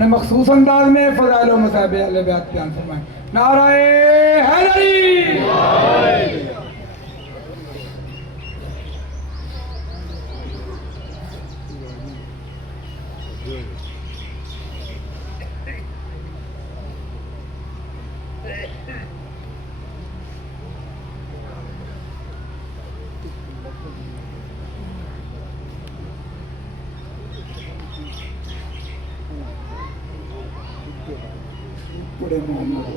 اپنے مخصوص انداز میں فضائل و مصائب اہل بیت بیان فرمائیں۔ نعرہ حیدری! بڑے محمد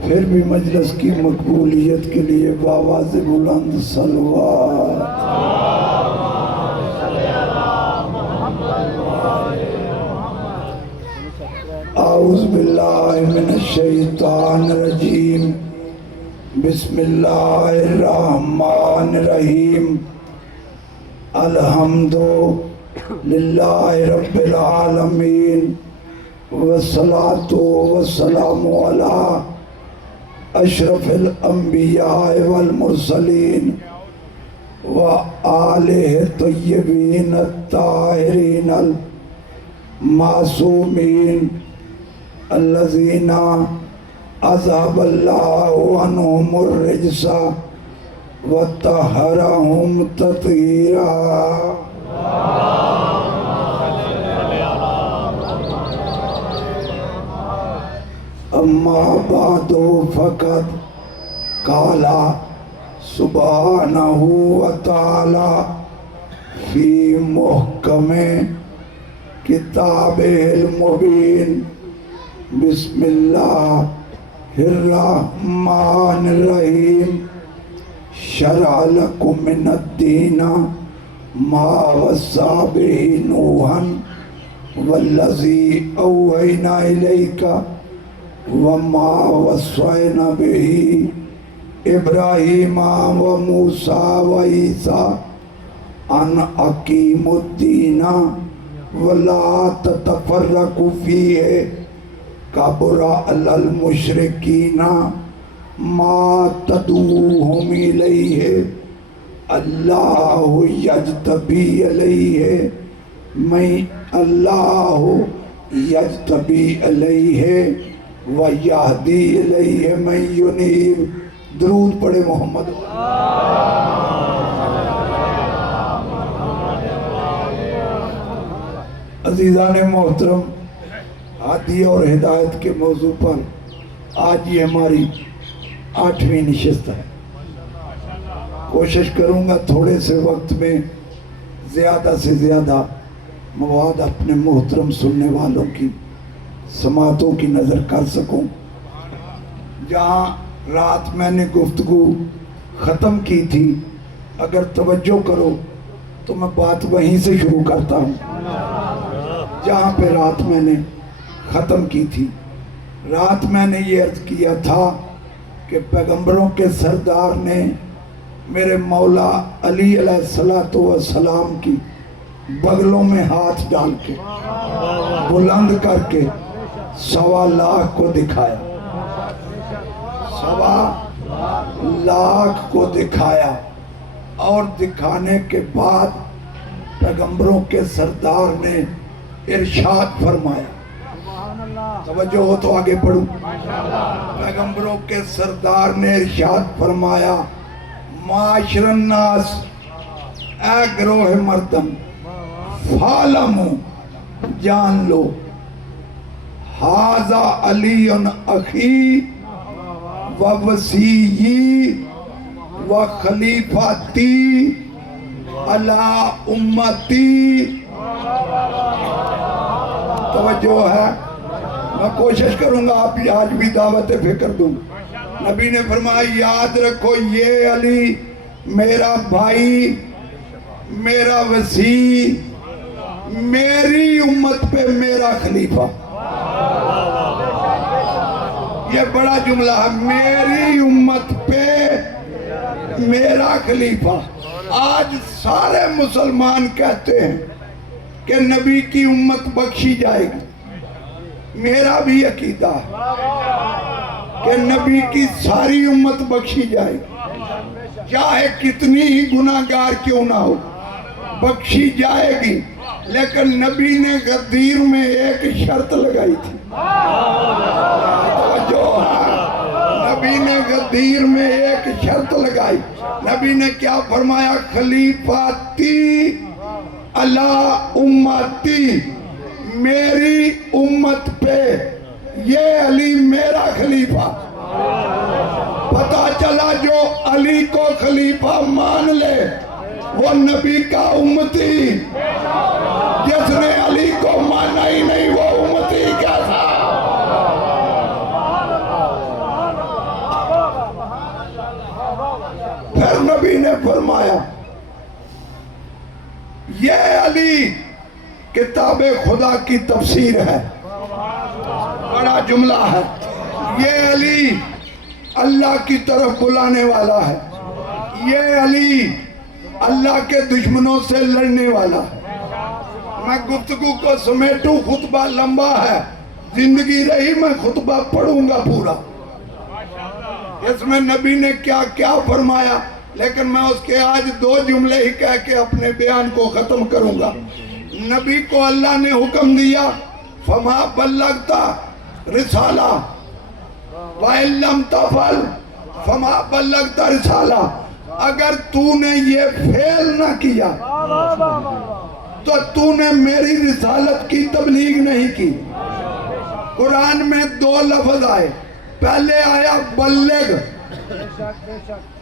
پھر بھی مجلس کی مقبولیت کے لیے بآواز بلند صلوات۔ اعوذ باللہ من الشیطان الرجیم، بسم اللہ الرحمن الرحیم، الحمد للہ رب العالمین، والصلاة والسلام علی اشرف الانبیاء والمرسلین وآلہ الطیبین الطاہرین المعصومین الذین اذهب اللہ عنہم الرجس وطہرہم تطہیرا۔ اما بعد فقد قال سبحانہ وتعالی فی محکم کتابہ المبین، بسم اللہ الرحمن الرحیم، شرع لکم من الدین ما وصی بہ نوحا والذی اوحینا الیک وما وصینا بہ ابراہیم وموسیٰ وعیسیٰ ان اقیموا الدین ولا تتفرقوا فیہ کبر علی المشرکین ما تدعوہم الیہ، اللہ یجتبی الیہ ویہدی الیہ من ینیب۔ درود پڑھے محمد۔ عزیزان محترم، ہادی اور ہدایت کے موضوع پر آج یہ ہماری 8ویں نشست ہے۔ کوشش کروں گا تھوڑے سے وقت میں زیادہ سے زیادہ مواد اپنے محترم سننے والوں کی سماعتوں کی نظر کر سکوں۔ جہاں رات میں نے گفتگو ختم کی تھی، اگر توجہ کرو تو میں بات وہیں سے شروع کرتا ہوں جہاں پہ رات میں نے ختم کی تھی۔ رات میں نے یہ عرض کیا تھا کہ پیغمبروں کے سردار نے میرے مولا علی علیہ السلام کی بغلوں میں ہاتھ ڈال کے بلند کر کے 1.25 لاکھ کو دکھایا، 1.25 لاکھ کو دکھایا، اور دکھانے کے بعد پیغمبروں کے سردار نے ارشاد فرمایا، توجہ ہو تو آگے پڑھوں۔ پیغمبروں کے سردار نے ارشاد فرمایا، معاشر الناس، اے گروہ مردم، فعلموا، جان لو، ھذا علی اخی و وصیی و خلیفتی علی امتی۔ توجہ ہے، میں کوشش کروں گا آپ آج بھی دعوت فکر دوں۔ نبی نے فرمایا، یاد رکھو یہ علی میرا بھائی، میرا وصی، میری امت پہ میرا خلیفہ۔ یہ بڑا جملہ ہے، میری امت پہ میرا خلیفہ۔ آج سارے مسلمان کہتے ہیں کہ نبی کی امت بخشی جائے گی۔ میرا بھی عقیدہ ہے کہ نبی کی ساری امت بخشی جائے گی۔ چاہے کتنی ہی گناہگار کیوں نہ ہو بخشی جائے گی، لیکن نبی نے غدیر میں ایک شرط لگائی تھی۔ توجہ ہے، نبی نے غدیر میں ایک شرط لگائی۔ نبی نے کیا فرمایا؟ خلیفاتی علی امتی، میری امت پہ یہ علی میرا خلیفہ۔ پتا چلا جو علی کو خلیفہ مان لے وہ نبی کا امتی، جس نے علی کو مانا ہی نہیں وہ امتی کیا تھا؟ پھر نبی نے فرمایا یہ علی کتاب خدا کی تفسیر ہے، بڑا جملہ ہے، یہ علی اللہ کی طرف بلانے والا ہے، یہ علی اللہ کے دشمنوں سے لڑنے والا ہے۔ میں گفتگو کو سمیٹوں، خطبہ لمبا ہے، زندگی رہی میں خطبہ پڑھوں گا پورا، اس میں نبی نے کیا کیا فرمایا، لیکن میں اس کے آج 2 جملے ہی کہہ کے اپنے بیان کو ختم کروں گا۔ نبی کو اللہ نے حکم دیا فما بلغتا رسالہ وَإِن لَمْ تَفْعَلْ فما بلغتا رسالہ، اگر تو نے یہ فعل نہ کیا تو تو نے میری رسالت کی تبلیغ نہیں کی۔ قرآن میں 2 لفظ آئے، پہلے آیا بلغ،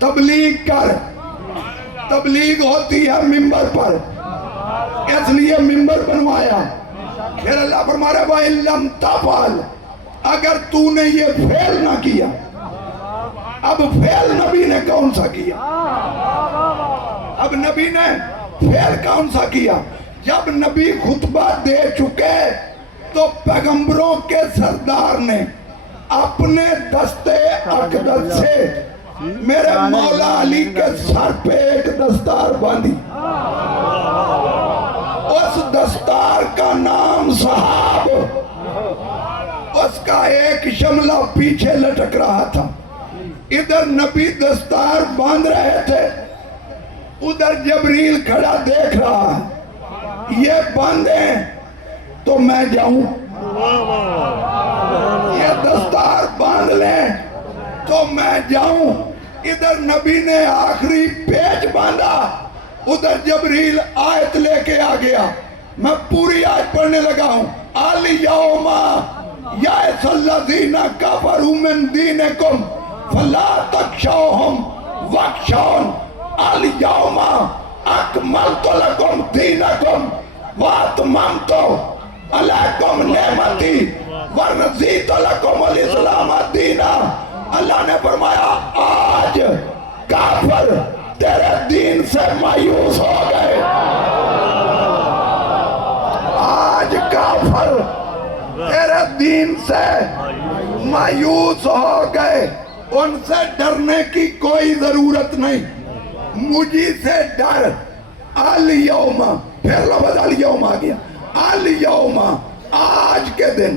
تبلیغ کر، تبلیغ ہوتی ہے ممبر پر، اس لیے ممبر بنوایا۔ پھر اللہ فرما رہا ہے وَإِن لَمْ تَفْعَلْ، اگر تو نے یہ فعل نہ کیا۔ اب فعل نبی نے کون سا کیا؟ اب نبی نے فعل کون سا کیا؟ جب نبی خطبہ دے چکے تو پیغمبروں کے سردار نے اپنے دستے اقدس سے میرے مولا علی کے سر پہ ایک دستار باندھی، اس دستار کا نام صحاب، اس کا ایک شملہ پیچھے لٹک رہا تھا۔ ادھر نبی دستار باندھ رہے تھے، ادھر جبریل کھڑا دیکھ رہا ہے، یہ باندھیں تو میں جاؤں، یہ دستار باندھ لیں تو میں جاؤں۔ ادھر نبی نے آخری پیچ باندھا، ادھر جبریل آیت لے کے آ گیا۔ میں پوری آیت پڑھنے لگا ہوں۔ الیوم یئس الذین کفروا من دینکم فلا تخشوہم واخشون الیوم اکملت لکم دینکم واتممت علیکم نعمتی ورضیت لکم الاسلام دینا۔ اللہ نے فرمایا آج کافر تیرے دین سے مایوس ہو گئے، آج کافر تیرے دین سے مایوس ہو گئے۔ ان سے ڈرنے کی کوئی ضرورت نہیں، مجھے سے ڈر۔ الیوم، پھر لفظ الیوم آ گیا، الیوم آج کے دن،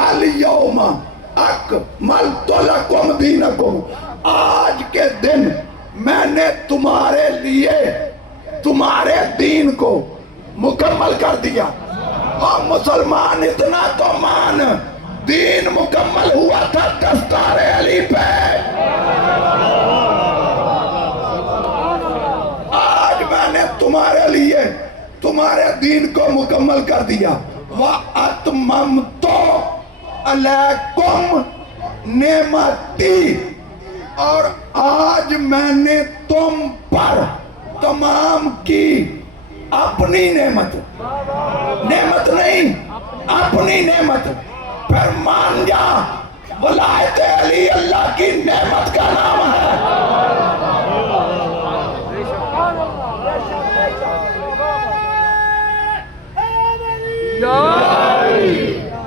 الیوم اکملت لکم دینکم، آج کے دن میں نے تمہارے لیے تمہارے دین کو مکمل کر دیا۔ اور مسلمان اتنا تو مان، دین مکمل ہوا تھا دستار علی پہ۔ آج میں نے تمہارے لیے تمہارے دین کو مکمل کر دیا۔ وَأَتْمَمْتُ عَلَيْكُمْ نِعْمَتِي، اور آج میں نے تم پر تمام کی اپنی نعمت، نعمت نہیں اپنی نعمت۔ پھر مان جا ولایت علی اللہ کی نعمت کا نام ہے۔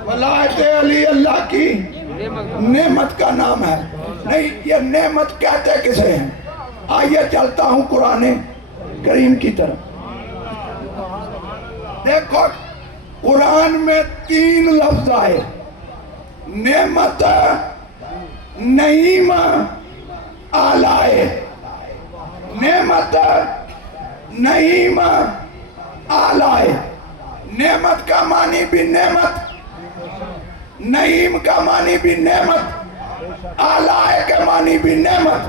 ولایت علی اللہ کی نعمت کا نام ہے۔ نہیں، یہ نعمت کہتے کسے ہیں؟ آئیے چلتا ہوں قرآن کریم کی طرف۔ دیکھو قرآن میں 3 لفظ آئے، نعمت، نعیم، آلائے۔ نعمت نعیم آلائے، نعمت کا معنی بھی نعمت، نعیم کا معنی بھی نعمت، آلائے کا معنی بھی نعمت،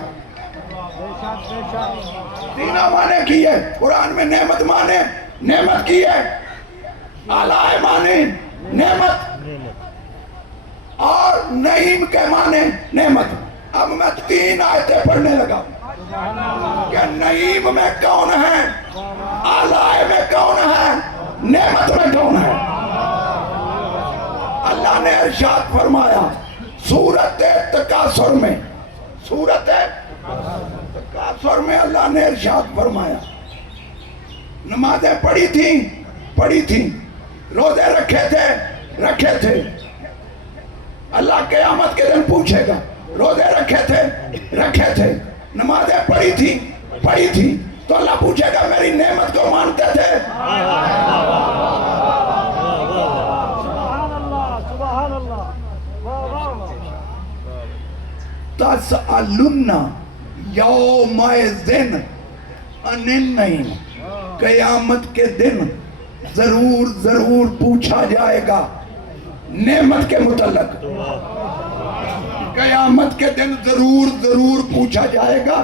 تینوں معنی کی ہے قرآن میں۔ نعمت معنی نعمت کی ہے، آلائے معنی نعمت، اور نعیم کے معنی نعمت۔ اب میں 3 آیتیں پڑھنے لگا کہ نعیم میں کون ہے، آلائے میں کون ہے، نعمت میں کون ہے۔ اللہ نے ارشاد فرمایا سورت تکاثر میں، سورت تکاثر میں اللہ نے ارشاد فرمایا، نمازیں پڑھی تھیں، روزے رکھے تھے، اللہ قیامت کے دن پوچھے گا روزے رکھے تھے، نمازیں پڑھی تھی، تو اللہ پوچھے گا میری نعمت کو مانتے تھے؟ تسألن یومئذ عن النعیم، قیامت کے دن ضرور پوچھا جائے گا نعمت کے متعلق، قیامت کے دن ضرور پوچھا جائے گا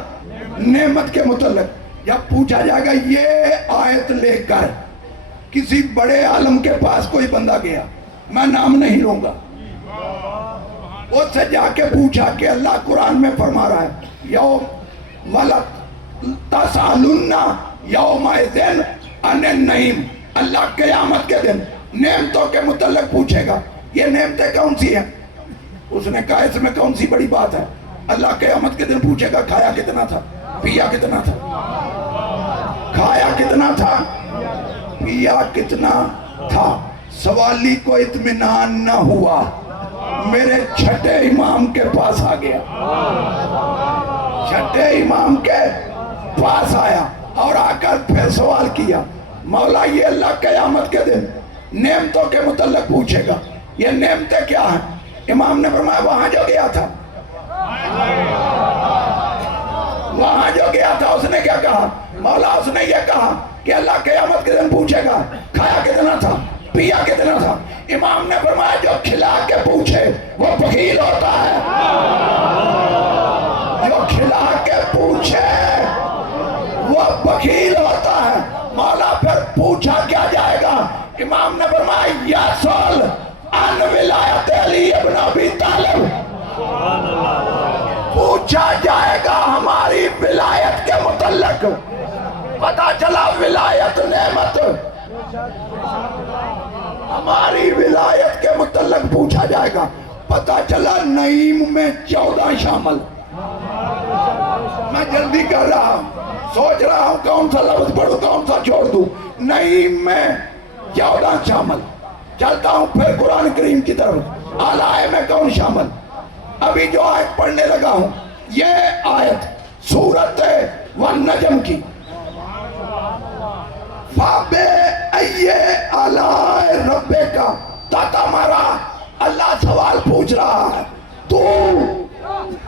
نعمت کے متعلق۔ جب پوچھا جائے گا، یہ آیت لے کر کسی بڑے عالم کے پاس کوئی بندہ گیا، میں نام نہیں لوں گا، اس سے جا کے پوچھا کہ اللہ قرآن میں فرما رہا ہے یوم تسألن یومئذ عن النعیم، اللہ قیامت کے دن نعمتوں کے متعلق پوچھے گا، یہ نعمتیں کون سی ہیں؟ اس نے کہا اس میں کون سی بڑی بات ہے؟ اللہ قیامت کے دن پوچھے گا کھایا کتنا تھا، پیا کتنا تھا، کھایا کتنا تھا، پیا کتنا تھا۔ سوالی کو اطمینان نہ ہوا، میرے چھٹے امام کے پاس آ گیا، چھٹے امام کے پاس آیا اور آ کر پھر سوال کیا، مولا یہ اللہ قیامت کے دن نعمتوں کے متعلق پوچھے گا، یہ نعمتیں کیا ہیں؟ امام نے فرمایا وہاں جو گیا تھا، اس نے کیا کہا؟ مولا اس نے یہ کہا کہ اللہ قیامت کے دن پوچھے گا کھایا کتنا تھا، پیا کتنا تھا۔ امام نے فرمایا جو کھلا کے پوچھے وہ بخیل ہوتا ہے، جو کھلا کے پوچھے وہ بخیل ہوتا ہے۔ مولا پھر پوچھا کیا جائے گا؟ امام نے فرمایا یسأل عن ولایت علی ابن ابی طالب، پوچھا جائے گا ہماری ولایت کے متعلق۔ پتا چلا ولایت نعمت، ہماری ولایت کے متعلق پوچھا جائے گا۔ پتا چلا نعیم میں 14 شامل۔ میں جلدی کر رہا ہوں، سوچ رہا ہوں کون سا لفظ پڑھوں کون سا چھوڑ دوں۔ نعیم میں 14 شامل۔ چلتا ہوں پھر قرآن کریم کی طرف، آلائے میں کون شامل؟ ابھی جو آیت پڑھنے لگا ہوں یہ آیت سورت والنجم کی، فَبِأَيِّ آلَاءِ رَبِّكَ تَتَمَارَىٰ، اللہ سوال پوچھ رہا ہے تو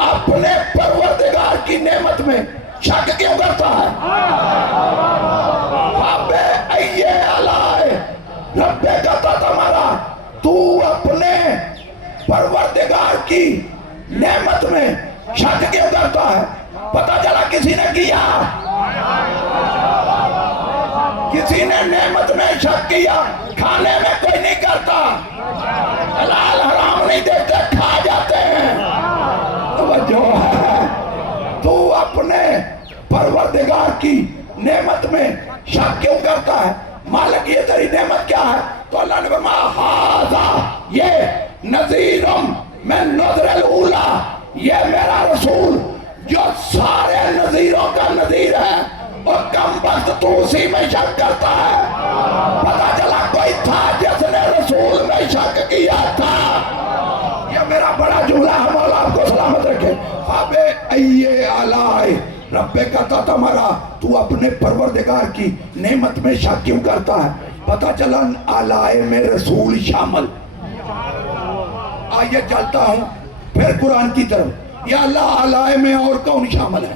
اپنے پروردگار کی نعمت میں شک کیوں کرتا ہے؟ فَبِأَيِّ آلَاءِ رَبِّكَ تَتَمَارَىٰ، تو اپنے پروردگار کی نعمت میں شک کیوں کرتا ہے؟ پتا چلا کسی نے کیا، کسی نے نعمت میں شک کیا۔ کھانے میں کوئی نہیں کرتا، حلال حرام نہیں دیکھتے، کھا جاتے ہیں۔ توجہ ہے، تو اپنے پروردگار کی نعمت میں شک کیوں کرتا ہے؟ مالک یہ تیری نعمت کیا ہے؟ تو اللہ نے فرمایا ھذا، یہ نذیر من نذر الاولی، یہ میرا رسول جو سارے نذیروں کا نذیر ہے، اور کم وقت تو اسی میں شک کرتا ہے۔ پتا چلا کوئی تھا جس نے رسول میں شک کیا تھا۔ یہ میرا بڑا جملہ ہے، مولا آپ کو سلامت رکھے۔ فَبِأَيِّ آلَاءِ رَبِّكَ تَتَمَارَىٰ، تو اپنے پروردگار کی نعمت میں شک کیوں کرتا ہے؟ پتا چلا آلائے میں رسول شامل۔ آئیے چلتا ہوں پھر قرآن کی طرف۔ یا اللہ آلائے میں اور کون شامل ہے؟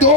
2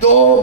2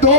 2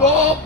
2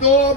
2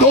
2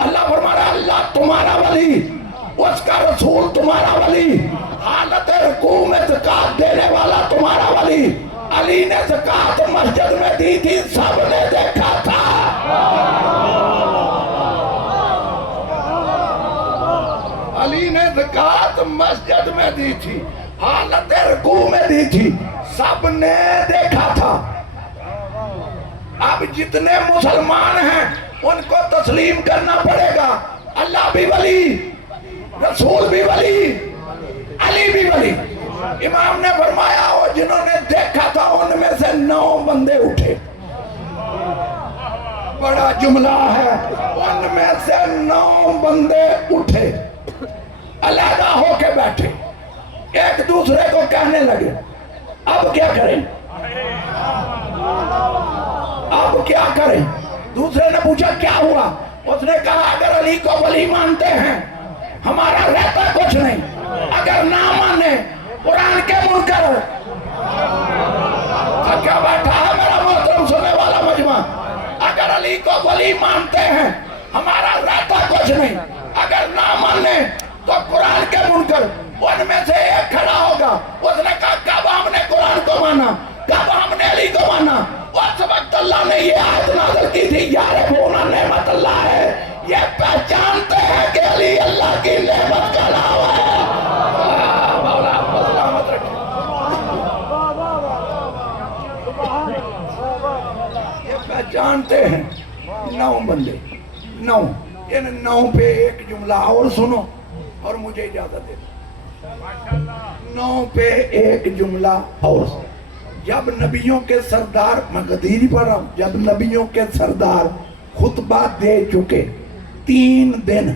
اللہ فرما رہا ہے اللہ تمہارا ولی، اس کا رسول تمہارا ولی، حالت رکوع میں زکات دینے والا تمہارا ولی۔ علی نے زکات مسجد میں دی تھی، سب نے دیکھا تھا۔ علی نے زکات مسجد میں دی تھی، حالت رکوع میں دی تھی، سب نے دیکھا تھا۔ اب جتنے مسلمان ہیں ان کو تسلیم کرنا پڑے گا، اللہ بھی ولی، رسول بھی ولی، علی بھی ولی۔ امام نے فرمایا وہ جنہوں نے دیکھا تھا ان میں سے 9 بندے اٹھے، بڑا جملہ ہے، ان میں سے 9 بندے اٹھے، علیحدہ ہو کے بیٹھے، ایک دوسرے کو کہنے لگے اب کیا کریں، اب کیا کریں؟ دوسرے نے پوچھا کیا ہوا؟ اس نے کہا اگر علی کو ولی مانتے ہیں ہمارا رہتا کچھ نہیں، اگر نہ مانے قرآن کے منکر۔ کیا بیٹھا ہے میرا محترم سننے والا مجمع؟ اگر علی کو ولی مانتے ہیں ہمارا رہتا کچھ نہیں، اگر نہ مانے تو قرآن کے منکر۔ ان میں سے ایک کھڑا ہوگا، اس نے کہا کب ہم نے قرآن کو مانا، کب ہم نے علی کو مانا؟ اس وقت اللہ نے یہ آیت نازل کی تھی یعرفون نعمت اللہ ہے، یہ پہچانتے ہیں کہ علی اللہ کی نعمت کا نام ہے۔ مولا آپ کو سلامت رکھے۔ یہ پہچانتے ہیں 9 بندے، 9، ان 9 پہ ایک جملہ اور سنو اور مجھے اجازت دے۔ 9 پہ ایک جملہ اور، جب نبیوں کے سردار، میں غدیر ہی پڑھ رہا ہوں، جب نبیوں کے سردار خطبہ دے چکے 3 دن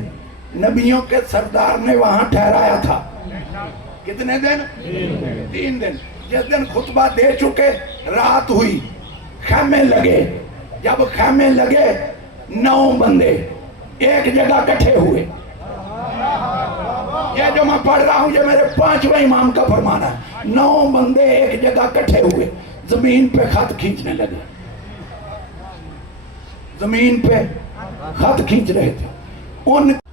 نبیوں کے سردار نے وہاں ٹھہرایا تھا۔ کتنے دن؟ 3 دن۔ جس دن خطبہ دے چکے رات ہوئی، خیمے لگے، جب خیمے لگے 9 بندے ایک جگہ کٹھے ہوئے۔ یہ جو میں پڑھ رہا ہوں یہ میرے 5ویں امام کا فرمانا ہے۔ 9 بندے ایک جگہ کٹھے ہوئے، زمین پہ خط کھینچنے لگے، زمین پہ خط کھینچ رہے تھے۔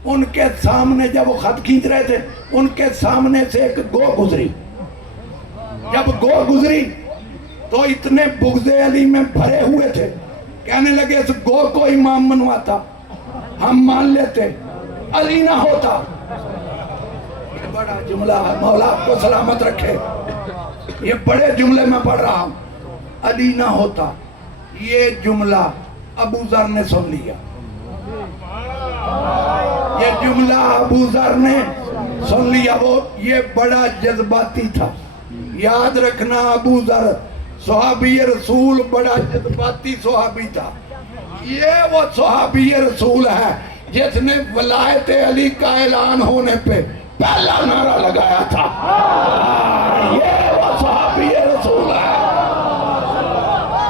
ان کے سامنے جب وہ خط کھینچ رہے تھے ان کے سامنے سے ایک گو گزری۔ جب گو گزری تو اتنے بغض علی میں بھرے ہوئے تھے، کہنے لگے اس گو کو امام منواتا ہم مان لیتے، علی نہ ہوتا۔ بڑا جملہ ہے، مولا آپ کو سلامت رکھے، یہ بڑے جملے میں پڑھ رہا ہوں، علی نہ ہوتا۔ یہ جملہ ابو ذر نے سن لیا، یہ جملہ ابو ذر نے سن لیا، وہ یہ بڑا جذباتی تھا، یاد رکھنا ابو ذر صحابی رسول بڑا جذباتی صحابی تھا۔ یہ وہ صحابی رسول ہے جس نے ولایت علی کا اعلان ہونے پہ پہلا نعرہ لگایا تھا۔ یہ وہ صحابی رسول ہے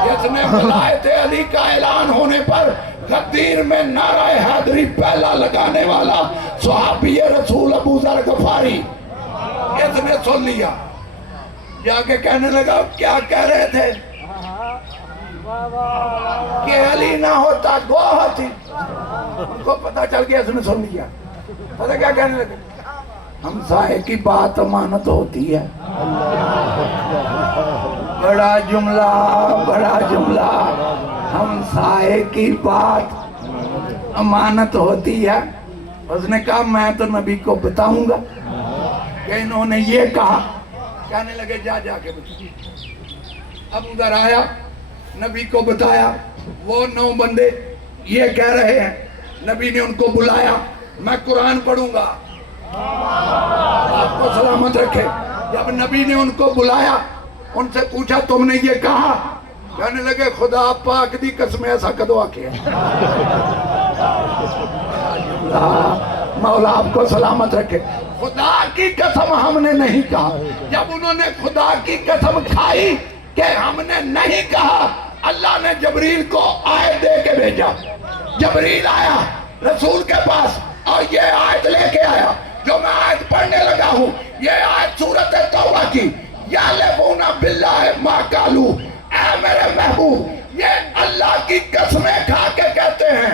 جس نے ولایت علی کا اعلان ہونے پر غدیر میں نعرہ حیدری پہلا لگانے والا صحابی رسول ابو ذر غفاری، اس نے سن لیا، جا کے کہنے لگا کیا کہہ رہے تھے کہ علی نہ ہوتا گو ہوتی۔ ان کو پتا چل گیا، اس نے سن لیا، پتا کیا کہنے لگے، ہمسائے کی بات امانت ہوتی ہے۔ بڑا جملہ، بڑا جملہ، ہمسائے کی بات امانت ہوتی ہے۔ اس نے کہا میں تو نبی کو بتاؤں گا کہ انہوں نے یہ کہا۔ کہنے لگے جا کے بتا۔ اب ادھر آیا، نبی کو بتایا، وہ 9 بندے یہ کہہ رہے ہیں، نبی نے ان کو بلایا، میں قرآن پڑھوں گا، آپ کو سلامت رکھے۔ جب نبی نے ان کو بلایا، ان سے پوچھا تم نے یہ کہا؟ کہنے لگے خدا پاک دی قسم ایسا کدو آکے ہے۔ مولا آپ کو سلامت رکھے، خدا کی قسم ہم نے نہیں کہا۔ جب انہوں نے خدا کی قسم کھائی کہ ہم نے نہیں کہا، اللہ نے جبریل کو آیت دے کے بھیجا۔ جبریل آیا رسول کے پاس اور یہ آیت لے کے آیا جو میں آیت پڑھنے لگا ہوں۔ یہ آیت سورۃ توبہ کی، یعلمون باللہ ما قالوا، اے میرے محبوب یہ اللہ کی قسمیں کھا کے کہتے ہیں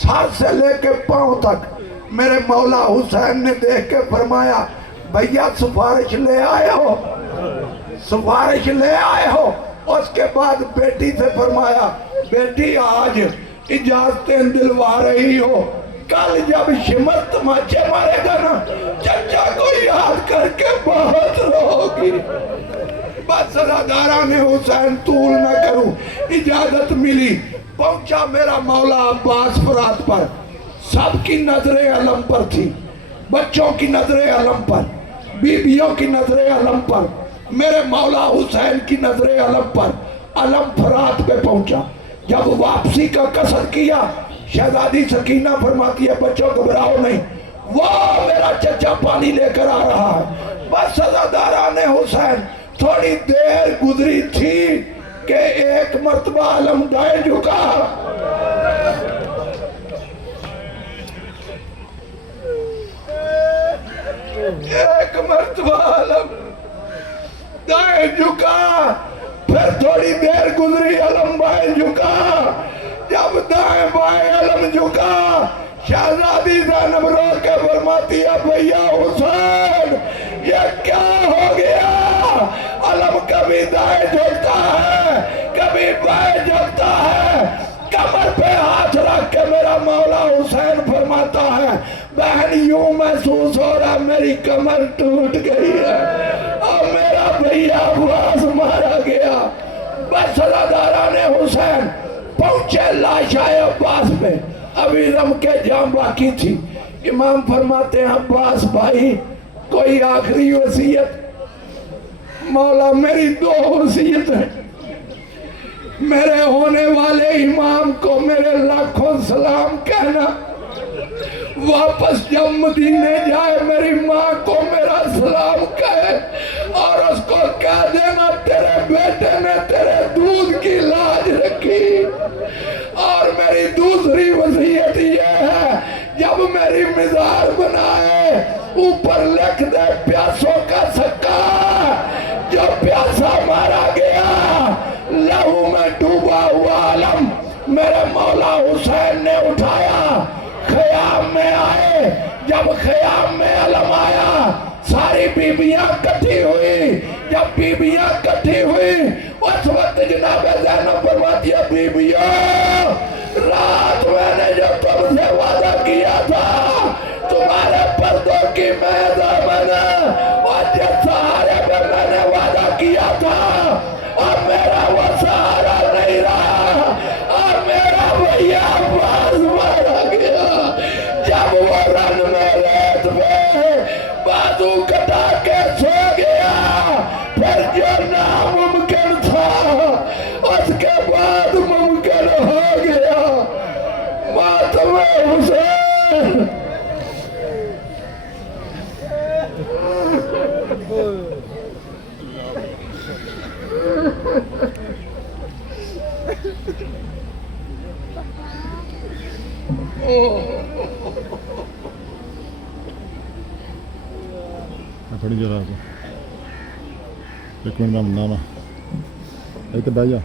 سر سے لے کے پاؤں تک میرے مولا حسین نے دیکھ کے فرمایا بھیا سفارش لے آئے ہو، سفارش لے آئے ہو۔ اس کے بعد بیٹی سے فرمایا بیٹی آج اجازتیں دلوا رہی ہو، کل جب شمر تماچے مارے گا نا چچا کو یاد کر کے بہت روگی۔ بس سرداران حسین طول نہ کروں، اجازت ملی، پہنچا میرا مولا عباس فرات پر۔ سب کی نظریں علم پر تھی، بچوں کی نظریں علم پر، بیویوں کی نظریں علم پر، میرے مولا حسین کی نظریں علم پر۔ علم فرات پہ پہنچا، جب واپسی کا قصد کیا شہزادی سکینہ فرماتی ہے بچوں گھبراؤ نہیں، وہ میرا چچا پانی لے کر آ رہا ہے۔ بس سرداران حسین تھوڑی دیر گزری تھی کہ ایک مرتبہ علم دائیں جھکا، ایک مرتبہ علم دائیں جھکا، پھر تھوڑی دیر گزری علم بائیں جھکا، جب دائیں بائیں علم جھکا شہزادی زینب رو کے فرماتی ہے بھیا حسین یہ کیا ہو گیا؟ علم کبھی دائیں جھکتا ہے کبھی بائیں جھکتا ہے۔ کمر پہ ہاتھ رکھ کے میرا مولا حسین فرماتا ہے بہن یوں محسوس ہو رہا میری کمر ٹوٹ گئی ہے اور میرا بھیا عباس مارا گیا۔ بس سرداران حسین پہنچے لاشائے عباس پہ، ابھی رم کے جام باقی تھی۔ امام فرماتے ہیں عباس بھائی کوئی آخری وصیت؟ مولا میری دو وصیت ہیں، میرے ہونے والے امام کو میرے لاکھوں سلام کہنا، واپس جب مدینے جائے میری ماں کو میرا سلام کہے اور اس کو کہہ دینا تیرے بیٹے نے تیرے دودھ کی لاج رکھی۔ اور میری دوسری وصیت یہ ہے جب میری مزار بنائے اوپر لکھ دے پیاسوں کا سکا، جو پیاسا مارا گیا لہو میں ڈوبا ہوا علم میرے مولا حسین نے اٹھایا، خیام میں آئے، جب خیام میں علم آیا ساری بیبیاں کٹھی ہوئی، جب بیبیاں کٹھی ہوئی اس وقت جناب زینب فرماتی ہے بیبیاں رات میں نے جو تم سے وعدہ کیا تھا تمہارے پردوں کی میں دامن اور جس سہارے پہ میں نے وعدہ کیا تھا اور میرا وہ سہارا نہیں رہا اور میرا بھیا عباس مارا گیا۔ جب وہ رن میں ریت پہ بازو کٹا کے سو گیا، پھر جو ناممکن تھا اس کے بعد ممکن ہو گیا۔ ماتم حسین تھوڑی جگہ ایک منٹ میں بنانا ایک بہ جا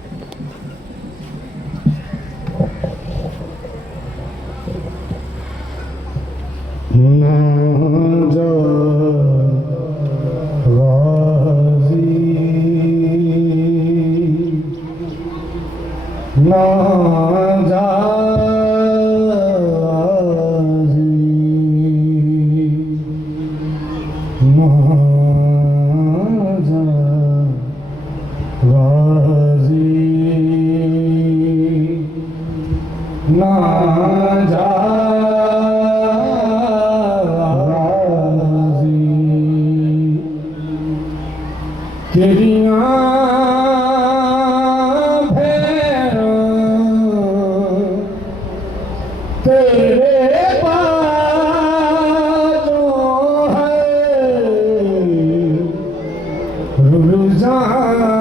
رجحان